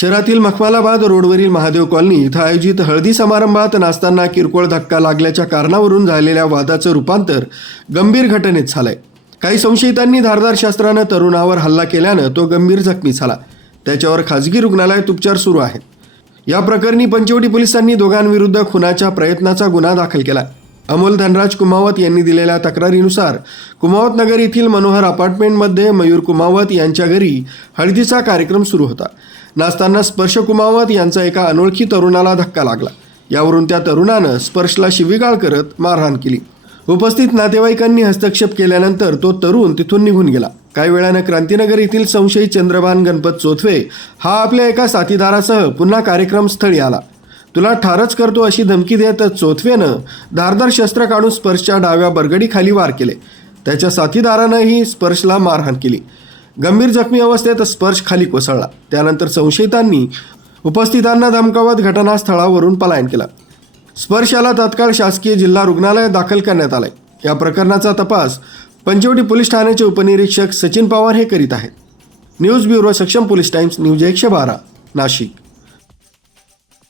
शहरातील मखमालाबाद रोडवरील महादेव कॉलनी इथं आयोजित हळदी समारंभात नाचताना किरकोळ धक्का लागल्याच्या कारणावरून झालेल्या वादाचं रूपांतर गंभीर घटनेत झालंय. काही संशयितांनी धारदार शस्त्रानं तरुणावर हल्ला केल्यानं तो गंभीर जखमी झाला. त्याच्यावर खाजगी रुग्णालयात उपचार सुरू आहेत. या प्रकरणी पंचवटी पोलिसांनी दोघांविरुद्ध खुनाच्या प्रयत्नाचा गुन्हा दाखल केला. अमोल धनराज कुमावत यांनी दिलेल्या तक्रारीनुसार कुमावत नगर येथील मनोहर अपार्टमेंटमध्ये मयूर कुमावत यांच्या घरी हळदीचा कार्यक्रम सुरू होता. नाचताना स्पर्श कुमावत यांचा एका अनोळखी तरुणाला धक्का लागला. यावरून त्या तरुणानं स्पर्शला शिवीगाळ करत मारहाण केली. उपस्थित नातेवाईकांनी हस्तक्षेप केल्यानंतर तो तरुण तिथून निघून गेला. काही वेळानं क्रांतीनगर येथील संशयित चंद्रभान गणपत चोथवे हा आपल्या एका साथीदारासह पुन्हा कार्यक्रम स्थळी आला. तुला ठारच करतो अशी धमकी देत चोथवेनं धारदार शस्त्र काढून स्पर्शच्या डाव्या बरगडीखाली वार केले. त्याच्या साथीदारानंही स्पर्शला मारहाण केली. गंभीर जखमी अवस्थेत स्पर्श खाली कोसळला. त्यानंतर संशयितांनी उपस्थितांना धमकावत घटनास्थळावरून पलायन केलं. स्पर्श याला तात्काळ शासकीय जिल्हा रुग्णालयात दाखल करण्यात आलाय. या प्रकरणाचा तपास पंचवटी पोलीस ठाण्याचे उपनिरीक्षक सचिन पवार हे करीत आहेत. न्यूज ब्युरो, सक्षम पोलीस टाइम्स, न्यूज 112, नाशिक.